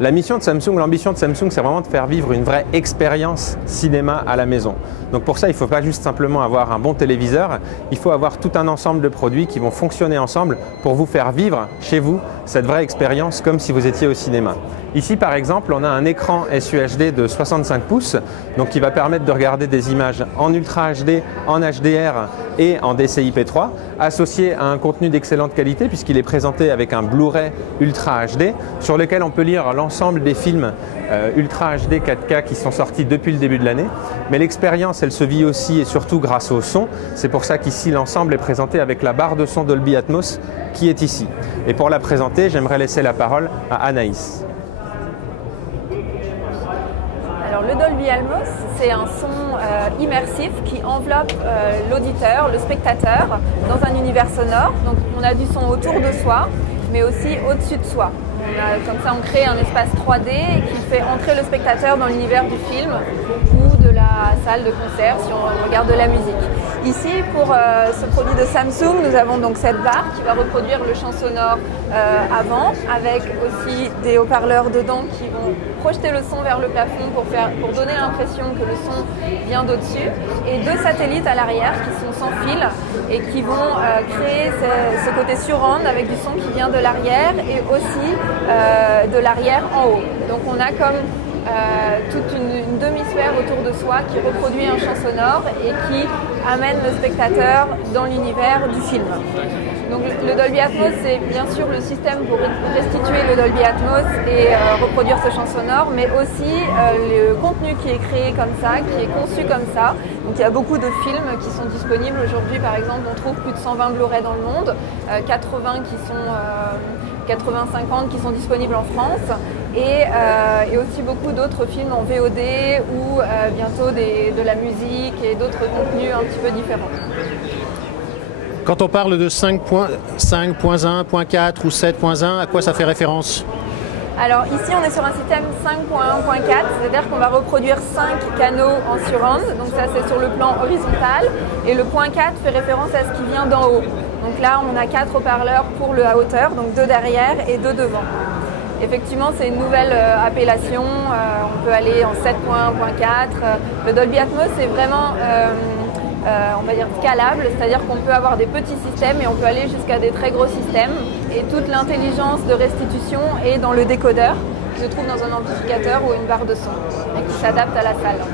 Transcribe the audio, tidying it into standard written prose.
La mission de Samsung, l'ambition de Samsung, c'est vraiment de faire vivre une vraie expérience cinéma à la maison. Donc pour ça, il ne faut pas juste simplement avoir un bon téléviseur, il faut avoir tout un ensemble de produits qui vont fonctionner ensemble pour vous faire vivre chez vous cette vraie expérience comme si vous étiez au cinéma. Ici, par exemple, on a un écran SUHD de 65 pouces, donc qui va permettre de regarder des images en Ultra HD, en HDR et en DCI-P3, associé à un contenu d'excellente qualité puisqu'il est présenté avec un Blu-ray Ultra HD sur lequel on peut lire l'ensemble des films Ultra HD 4K qui sont sortis depuis le début de l'année. Mais l'expérience, elle se vit aussi et surtout grâce au son. C'est pour ça qu'ici, l'ensemble est présenté avec la barre de son Dolby Atmos qui est ici. Et pour la présenter, j'aimerais laisser la parole à Anaïs. Alors, le Dolby Atmos, c'est un son immersif qui enveloppe l'auditeur, le spectateur, dans un univers sonore. Donc, on a du son autour de soi, mais aussi au-dessus de soi. Comme ça, on crée un espace 3D qui fait entrer le spectateur dans l'univers du film ou de la salle de concert si on regarde de la musique. Ici, pour ce produit de Samsung, nous avons donc cette barre qui va reproduire le champ sonore avant, avec aussi des haut-parleurs dedans qui vont projeter le son vers le plafond pour donner l'impression que le son vient d'au-dessus, et deux satellites à l'arrière qui sont sans fil et qui vont créer ce côté surround avec du son qui vient de l'arrière et aussi de l'arrière en haut. Donc on a comme toute une demi-sphère autour de soi qui reproduit un champ sonore et qui amène le spectateur dans l'univers du film. Donc le Dolby Atmos, c'est bien sûr le système pour restituer le Dolby Atmos et reproduire ce champ sonore, mais aussi le contenu qui est créé comme ça, qui est conçu comme ça. Donc il y a beaucoup de films qui sont disponibles aujourd'hui. Par exemple, on trouve plus de 120 Blu-ray dans le monde, 50 qui sont disponibles en France, et aussi beaucoup d'autres films en VOD ou bientôt de la musique et d'autres contenus un petit peu différents. Quand on parle de 5.1, 5.4 ou 7.1, à quoi ça fait référence? Alors ici on est sur un système 5.1.4, c'est-à-dire qu'on va reproduire 5 canaux en surround, donc ça c'est sur le plan horizontal, et le point 4 fait référence à ce qui vient d'en haut. Donc là on a 4 haut-parleurs pour la hauteur, donc 2 derrière et 2 devant. Effectivement c'est une nouvelle appellation, on peut aller en 7.1.4. Le Dolby Atmos c'est vraiment on va dire scalable, c'est-à-dire qu'on peut avoir des petits systèmes et on peut aller jusqu'à des très gros systèmes, et toute l'intelligence de restitution est dans le décodeur qui se trouve dans un amplificateur ou une barre de son et qui s'adapte à la salle.